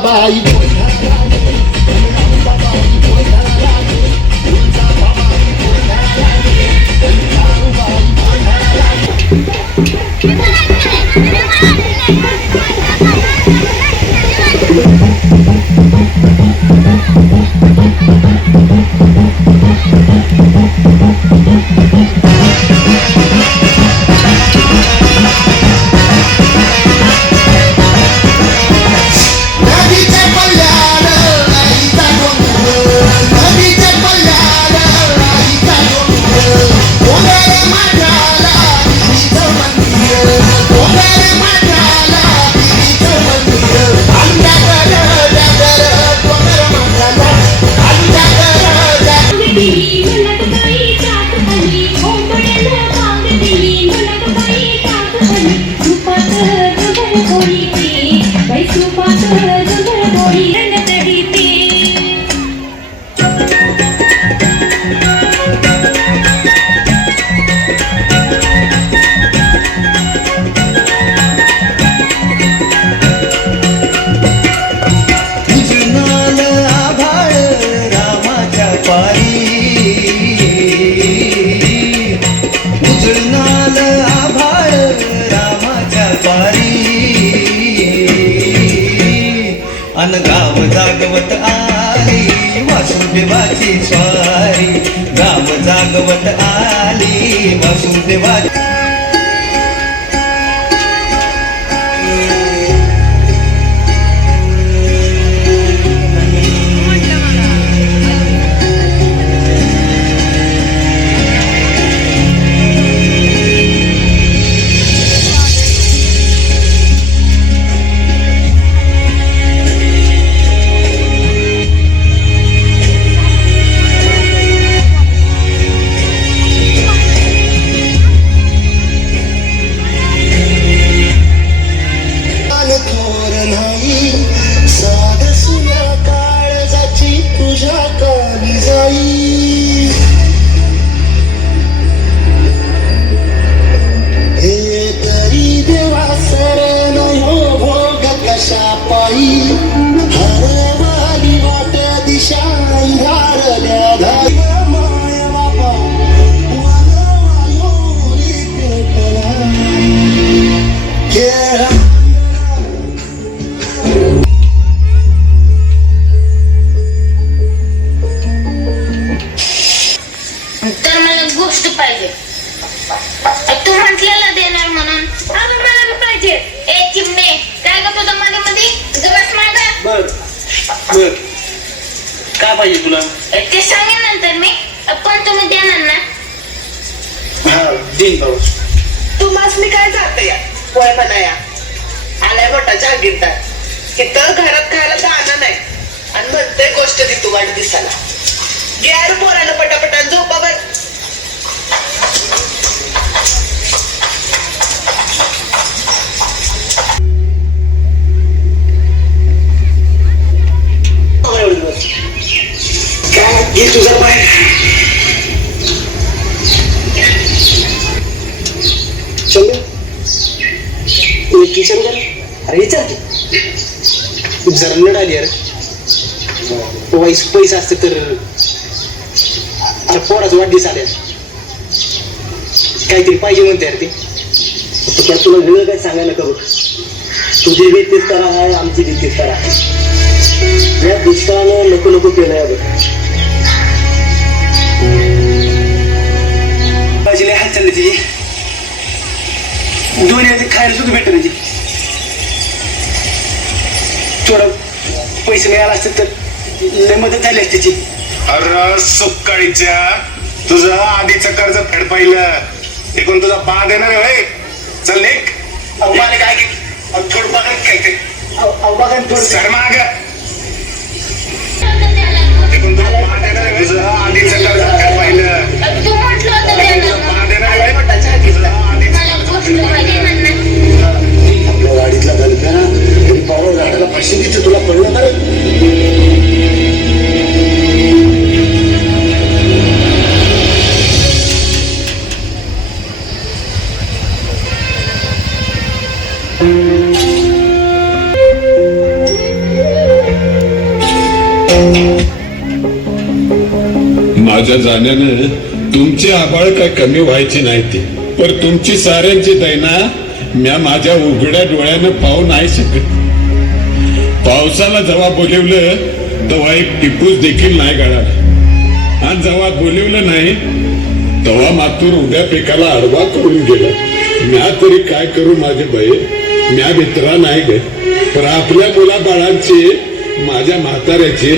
bye bye. не पाहिजे तुला ते सांगेन नंतर मी पण तुम्ही देणार ना हा दिन भाऊ तुम्हाला मी काय जाते या वय म्हणाया आलाय मोठा जागीरदार इथं घरात खायला दाना नाही आणि म्हणते गोष्ट ती तू वाट दिसायला गॅर पोरानं काय तुझा बाहेर चल एक विचार कर अरे विचार तू जरा लढ आली अरे वाईस पैसे असते तर अरे पोराच वाढदिवस आल्या काहीतरी पाहिजे म्हणते अरे ते त्या तुला वेगळं काय सांगायला का बघ तुझी बी तीच करा आहे आमची बी तीच करा आहे या दुष्काळानं नको नको केलंय बघ दोन याचे खायला सुद्धा भेटत नाही थोडं पैसे मिळाला असते तर लय मदत झाली असते अरे सुक्काळीच्या तुझं आधीचं कर्ज फेड पाहिलं. हे कोण तुझा बा देणार आहे? चल निक अवघाने काय थोडं बघा काय ते अवघाने थोडं सर माग. झाडाला तुला कळलं तर माझ्या जाण्यानं तुमची आबाळ काय कमी व्हायची नाही ती. पर तुमची साऱ्यांची दैना म्या माझ्या उघड्या डोळ्यानं पाहू नाही शकत. पावसाला जेव्हा बोलवलं तेव्हा एक टिपूस देखील नाही गळाला. आणि जेव्हा बोलवलं नाही तेव्हा मातूर उद्या पिकाला आडवा करून गेला. म्या तरी काय करू माझे बये म्या मित्रा नाही गे पण आपल्या मुला बाळांचे माझ्या म्हाताऱ्याचे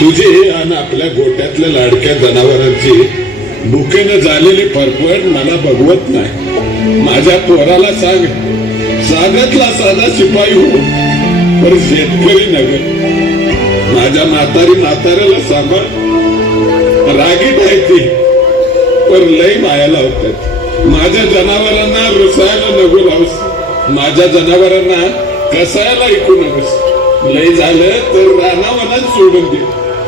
तुझे आणि आपल्या गोट्यातल्या लाडक्या जनावरांची भुकेनं झालेली फरफड मला बघवत नाही. माझ्या पोराला सांग सागतला साधा शिपाई हो पर शेतकरी नगर माझ्या म्हातारी म्हाताऱ्याला सांभाळ. रागीट आहे ती पर लय माया लावतात माझ्या जनावरांना रुसायला नको लावस. माझ्या जनावरांना कसायला ऐकू नकोस. लय झालं तर रानावनात सोडून दे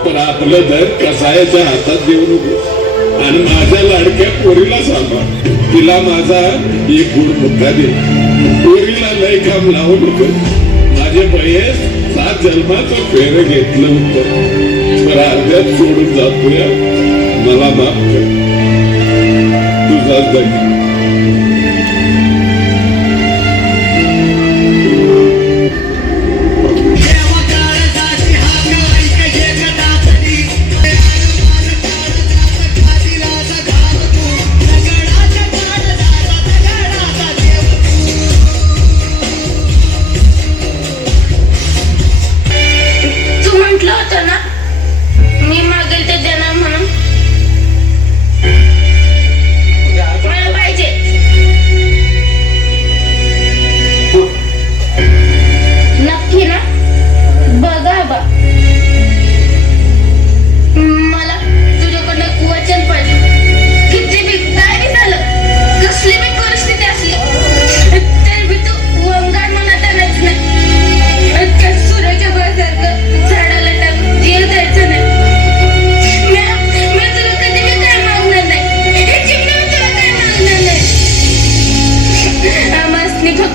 पण आपलं दर कसायाच्या हातात देऊ नकोस. आणि माझ्या लाडक्या पोरीला सांभाळ. तिला माझा एक गुण मुद्दा दे. पोरीला लय काम लावू नको. माझे बयेस सात जन्माचं फेर घेतलं होत. तर अर्ध्यात सोडून जातोय. मला माफ कर. तुझा दगी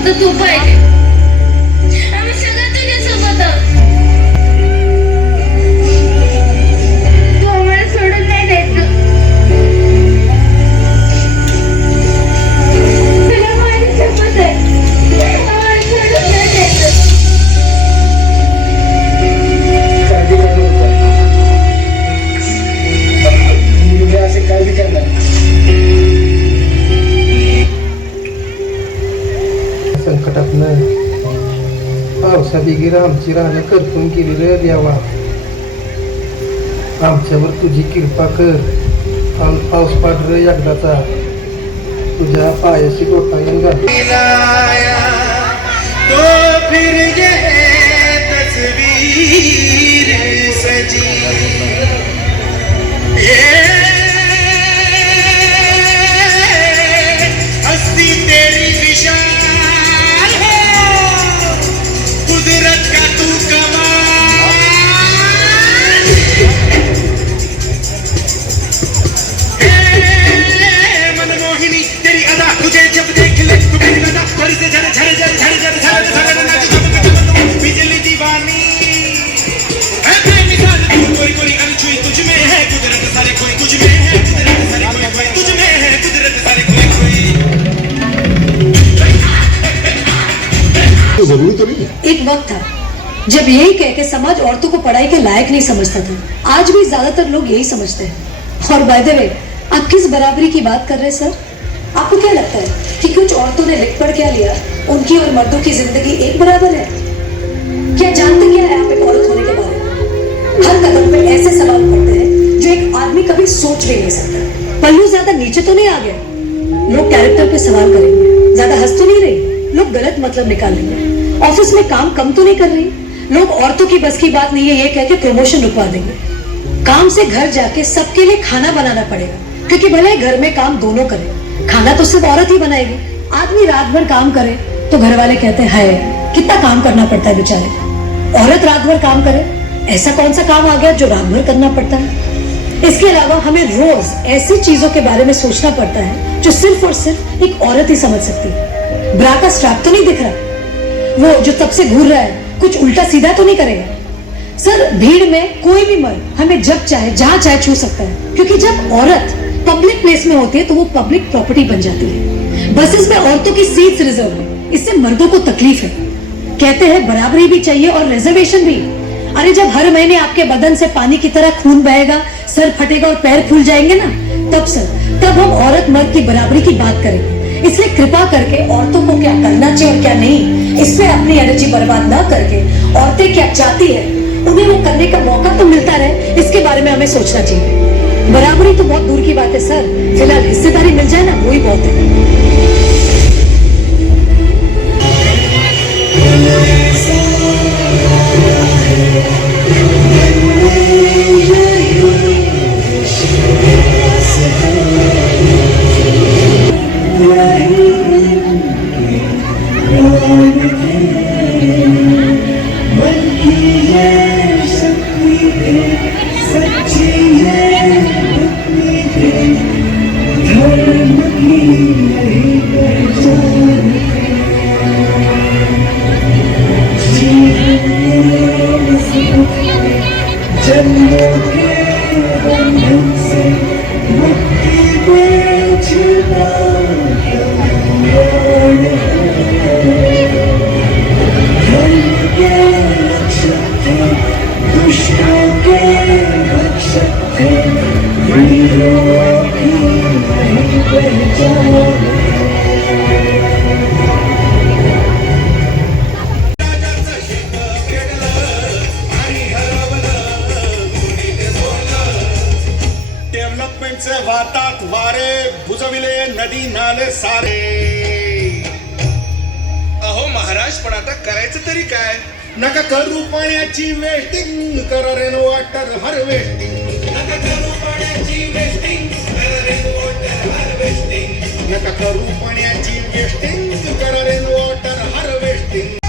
the two bike. संकटातनं पावसाबिगीर आमची राहणं करतून केली र देवा. आमच्यावर तुझी कृपा कर. आणि पाऊस पाड रे एकदाचा. तुझ्या पायाशी लोटांगण घाल. तो नहीं है। एक वक्त था, जब यही कह के समाज औरतों को पढ़ाई के लायक नहीं समझता था। आज भी ज़्यादातर लोग यही समझते हैं। और बाय द वे आप किस बराबरी की बात कर रहे हैं, सर? आपको क्या लगता है कि कुछ औरतों ने लिख पढ़ क्या लिया? उनकी और मर्दों की ज़िंदगी एक बराबर है? क्या जानते क्या है आप एक औरत होने के बारे में? हर कदम पे ऐसे सवाल पड़ते हैं जो एक आदमी कभी सोच भी नहीं सकता। पल्लू ज़्यादा नीचे तो नहीं आ गया? लोग कैरेक्टर पे सवाल करेंगे, ज़्यादा हंस तो नहीं रही? लोग गलत मतलब निकालेंगे। ऑफ़िस में काम कम तो नहीं कर रही? लोग औरतों की बस की बात नहीं है ये कह के प्रमोशन रुकवा देंगे। काम से घर जाके सबके लिए खाना बनाना पड़ेगा क्योंकि भले घर में काम दोनों करें खाना तो सिर्फ़ औरत ही बनाएगी। आदमी रात भर काम करे तो घर वाले कहते हैं "हाय, कितना काम करना पड़ता है बेचारे? औरत रात भर काम करे ऐसा कौन सा काम आ गया जो रात भर करना पड़ता है? इसके अलावा हमें रोज ऐसी चीज़ों के बारे में सोचना पड़ता है जो सिर्फ़ और सिर्फ़ एक औरत ही समझ सकती है। ब्रा का स्ट्रैप तो नहीं दिख रहा? वो जो तब से घूर रहा है, कुछ उल्टा सीधा तो नहीं करेगा? सर, भीड़ में कोई भी मर्द हमें जब चाहे, जहाँ चाहे छू सकता है। क्योंकि जब औरत पब्लिक प्लेस में होती है तो वो पब्लिक प्रॉपर्टी बन जाती है। बसेस में औरतों की सीट रिज़र्व है। इससे मर्दों को तकलीफ़ है। कहते हैं, बराबरी भी चाहिए और रिजर्वेशन भी। अरे, जब हर महीने आपके बदन से पानी की तरह खून बहेगा, सर फटेगा और पैर फूल जाएँगे ना? तब, सर, तब हम औरत मर्द की बराबरी की बात करेंगे। इसलिए कृपा करके औरतों को क्या करना चाहिए और क्या नहीं? इस पे अपनी एनर्जी बर्बाद ना करके। औरतें क्या चाहती है? उन्हें वो करने का मौका तो मिलता रहे, इसके बारे में हमें सोचना चाहिए। बराबरी तो बहुत दूर की बात है, सर। फ़िलहाल हिस्सेदारी मिल जाए ना वही बहुत है। अरे अहो महाराज पण आता करायचं तरी काय? नका करू पाण्याची वेस्टिंग करा रेन वॉटर हार्वेस्टिंग नका करू पाण्याची वेस्टिंग हार्वेस्टिंग नका करू पाण्याची वेस्टिंग करा रेन वॉटर हार्वेस्टिंग